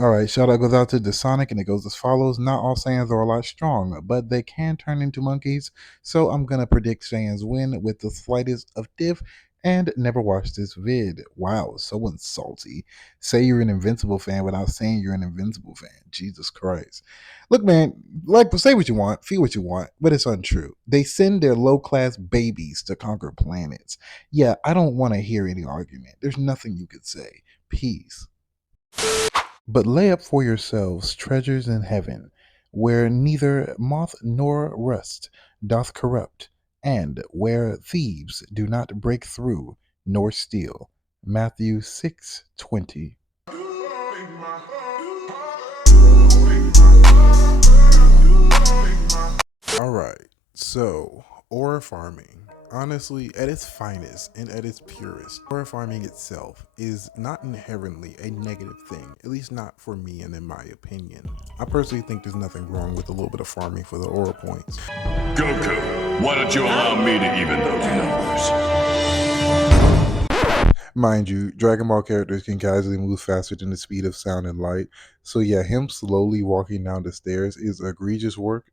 All right, shout out goes out to Sonic, and it goes as follows. Not all Saiyans are a lot strong, but they can turn into monkeys. So I'm gonna predict Saiyans win with the slightest of diff and never watch this vid. Wow, so insulty. Say you're an Invincible fan without saying you're an Invincible fan. Jesus Christ. Look, man, like say what you want, feel what you want, but it's untrue. They send their low-class babies to conquer planets. Yeah, I don't want to hear any argument. There's nothing you could say. Peace. But lay up for yourselves treasures in heaven, where neither moth nor rust doth corrupt, and where thieves do not break through nor steal. Matthew 6:20. All right, so aura farming. Honestly, at its finest and at its purest, aura farming itself is not inherently a negative thing, at least not for me and in my opinion. I personally think there's nothing wrong with a little bit of farming for the aura points. Goku, why don't you allow me to even those numbers? Mind you, Dragon Ball characters can casually move faster than the speed of sound and light, so yeah, him slowly walking down the stairs is egregious work.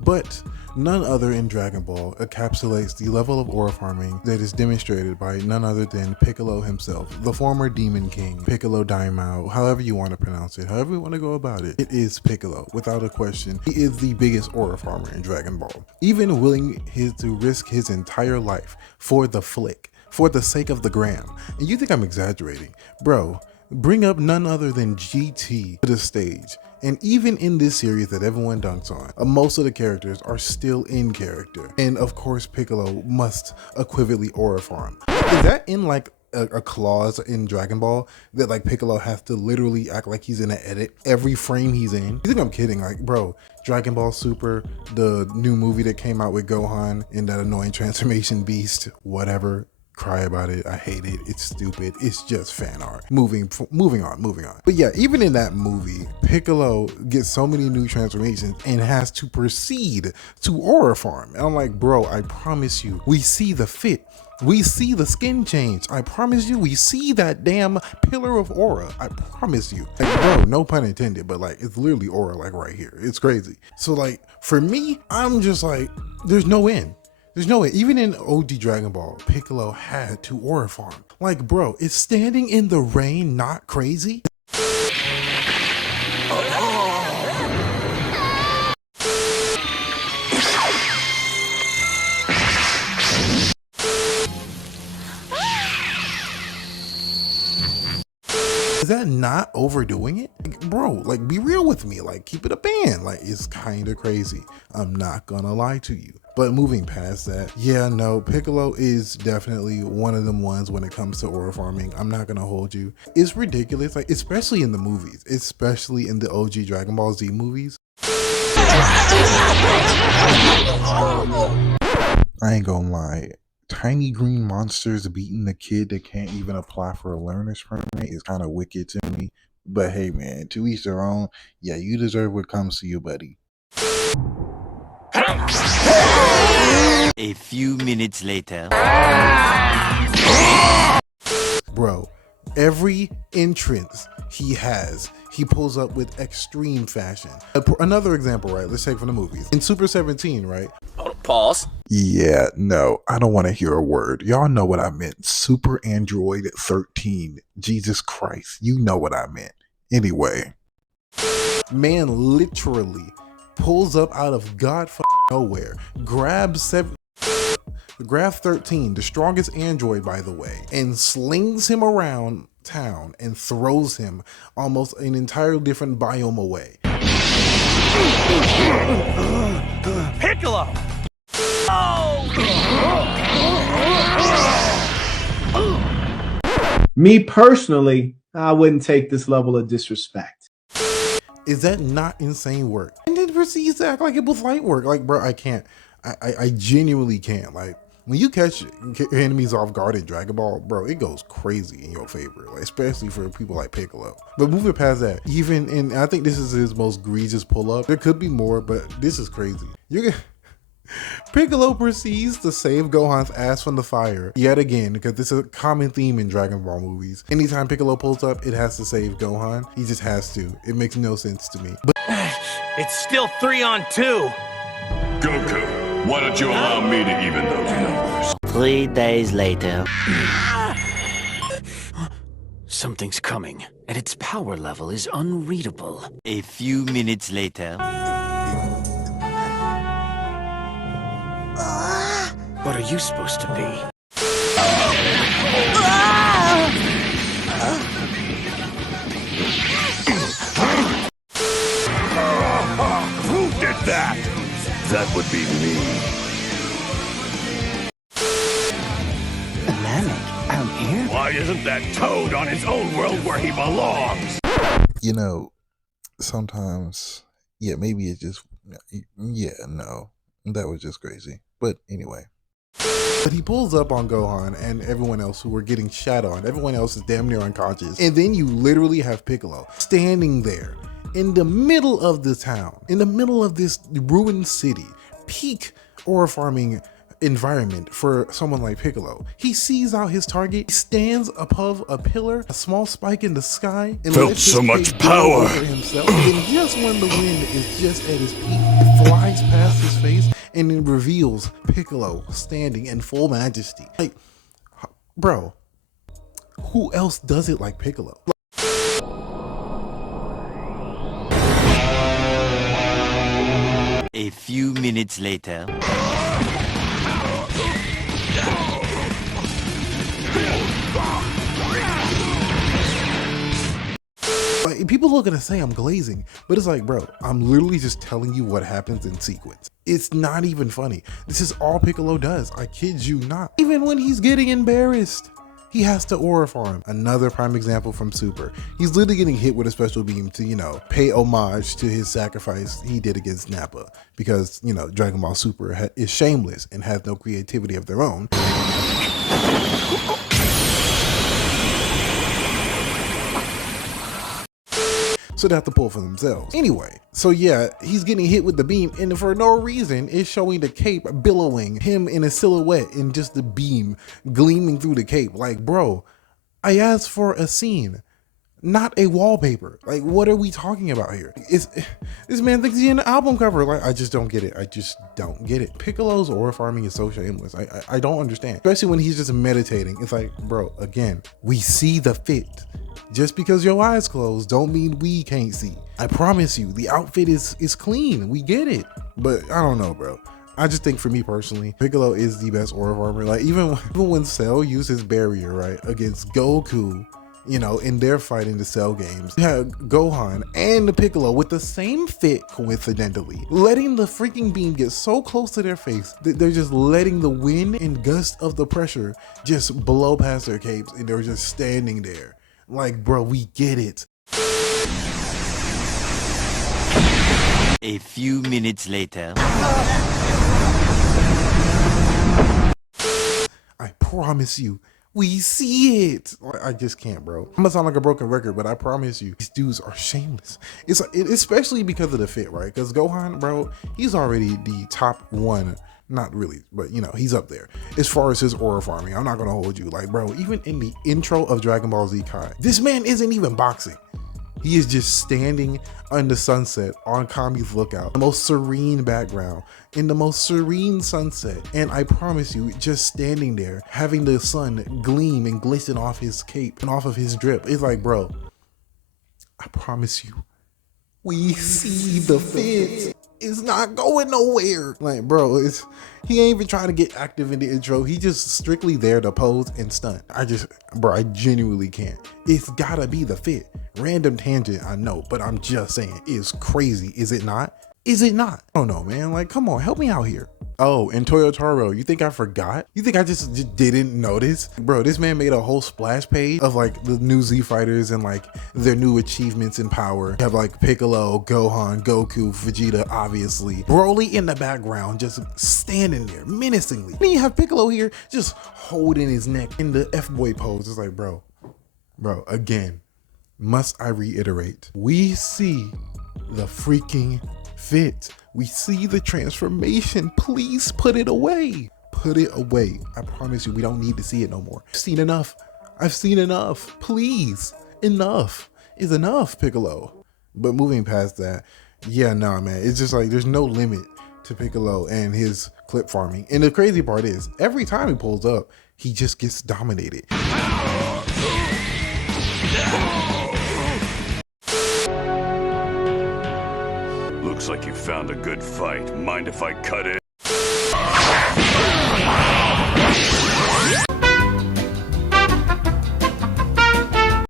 But none other in Dragon Ball encapsulates the level of aura farming that is demonstrated by none other than Piccolo himself, the former Demon King, Piccolo Daimao, however you want to pronounce it, however you want to go about it. It is Piccolo, without a question. He is the biggest aura farmer in Dragon Ball, even willing to risk his entire life for the flick, for the sake of the gram. And you think I'm exaggerating? Bro, bring up none other than GT to the stage. And even in this series that everyone dunks on, most of the characters are still in character. And of course, Piccolo must equivalently aura farm. Is that in like a clause in Dragon Ball that like Piccolo has to literally act like he's in an edit every frame he's in? You think I'm kidding? Like, bro, Dragon Ball Super, the new movie that came out with Gohan and that annoying transformation beast, whatever. Cry about it. I hate it. It's stupid. It's just fan art. Moving on. But yeah, even in that movie, Piccolo gets so many new transformations and has to proceed to aura farm. And I'm like, bro, I promise you, we see the fit. We see the skin change. I promise you, we see that damn pillar of aura. I promise you. Like, bro, no pun intended, but like, it's literally aura like right here. It's crazy. So like, for me, I'm just like, there's no end. There's no way, even in OG Dragon Ball, Piccolo had to aura farm. Like, bro, is standing in the rain not crazy? Is that not overdoing it? Like, bro, like, be real with me. Like, keep it a band. Like, it's kind of crazy. I'm not gonna lie to you. But moving past that, yeah, no, Piccolo is definitely one of them ones when it comes to aura farming. I'm not gonna hold you. It's ridiculous, like, especially in the movies, especially in the OG Dragon Ball Z movies. I ain't gonna lie. Tiny green monsters beating the kid that can't even apply for a learner's permit is kind of wicked to me. But hey, man, to each their own. Yeah, you deserve what comes to you, buddy. A few minutes later. Bro, every entrance he has, he pulls up with extreme fashion. Another example, right? Let's take from the movies. In Super 17, right? Pause. Yeah, no, I don't want to hear a word. Y'all know what I meant. Super Android 13. Jesus Christ, you know what I meant. Anyway. Man literally pulls up out of god nowhere, grabs 13, the strongest android by the way, and slings him around town and throws him almost an entirely different biome away. Piccolo! Me personally, I wouldn't take this level of disrespect. Is that not insane work? And then proceeds to act like it was light work. Like, bro, I can't. I genuinely can't. Like, when you catch enemies off guard in Dragon Ball, bro, it goes crazy in your favor, like, especially for people like Piccolo. But moving past that, even in, I think this is his most egregious pull-up. There could be more, but this is crazy. Piccolo proceeds to save Gohan's ass from the fire yet again, because this is a common theme in Dragon Ball movies. Anytime Piccolo pulls up, it has to save Gohan. He just has to. It makes no sense to me. But It's still 3-on-2. Goku, why don't you allow me to even those numbers? 3 days later. Something's coming, and its power level is unreadable. A few minutes later. What are you supposed to be? Who did that? That would be me. Namek, out here? Why isn't that Toad on his own world where he belongs? you know, sometimes, yeah, maybe it just, yeah, no, that was just crazy. But anyway. But he pulls up on Gohan and everyone else who were getting shat on. Everyone else is damn near unconscious. And then you literally have Piccolo standing there in the middle of the town, in the middle of this ruined city, peak ore farming environment for someone like Piccolo. He sees out his target, stands above a pillar, a small spike in the sky, and Felt lets his so much cape blow power. over himself. And just when the wind is just at his peak, it flies past his face and it reveals Piccolo standing in full majesty. Like, bro, who else does it like Piccolo? A few minutes later. Like, people are gonna say I'm glazing, but it's like, bro, I'm literally just telling you what happens in sequence. It's not even funny. This is all Piccolo does. I kid you not. Even when he's getting embarrassed, he has to aura farm. Another prime example from Super. He's literally getting hit with a special beam to, you know, pay homage to his sacrifice he did against Nappa, because, you know, Dragon Ball Super is shameless and has no creativity of their own. So they have to pull for themselves. Anyway, so yeah, he's getting hit with the beam, and for no reason, it's showing the cape billowing, him in a silhouette and just the beam gleaming through the cape. Like, bro, I asked for a scene, not a wallpaper. Like, what are we talking about here? This man thinks he's in an album cover. Like, I just don't get it. I just don't get it. Piccolo's aura farming is so shameless. I don't understand, especially when he's just meditating. It's like, bro, again, we see the fit. Just because your eyes closed don't mean we can't see. I promise you, the outfit is clean. We get it. But I don't know, bro. I just think for me personally, Piccolo is the best aura farmer. Like, even when Cell used his barrier, right, against Goku, you know, in their fight in the Cell games, you had Gohan and the Piccolo with the same fit, coincidentally, letting the freaking beam get so close to their face that they're just letting the wind and gust of the pressure just blow past their capes, and they're just standing there. Like, bro, we get it. A few minutes later. I promise you, we see it. I just can't, bro. I'm gonna sound like a broken record, but I promise you, these dudes are shameless. It's especially because of the fit, right? Because Gohan, bro, he's already the top one. Not really, but you know, he's up there as far as his aura farming. I'm not gonna hold you. Like, bro, even in the intro of Dragon Ball Z Kai, this man isn't even boxing. He is just standing under sunset on Kami's lookout, the most serene background in the most serene sunset. And I promise you, just standing there, having the sun gleam and glisten off his cape and off of his drip. It's like, bro, I promise you, we see the fit. It's not going nowhere. Like, bro, he ain't even trying to get active in the intro. He just strictly there to pose and stunt. I genuinely can't. It's gotta be the fit. Random tangent, I know, but I'm just saying, it's crazy. Is it not? Is it not? I don't know, man. Like, come on, help me out here. Oh, and Toyotaro, you think I forgot? You think I just didn't notice? Bro, this man made a whole splash page of like the new Z fighters and like their new achievements in power. You have like Piccolo, Gohan, Goku, Vegeta, obviously. Broly in the background, just standing there menacingly. Then you have Piccolo here just holding his neck in the F-boy pose. It's like, bro, again, must I reiterate? We see the freaking fit. We see the transformation. Please put it away. Put it away. I promise you, we don't need to see it no more. I've seen enough. I've seen enough. Please. Enough is enough, Piccolo. But moving past that, yeah, nah, man. It's just like there's no limit to Piccolo and his clip farming. And the crazy part is, every time he pulls up, he just gets dominated. Looks like you found a good fight. Mind if I cut it?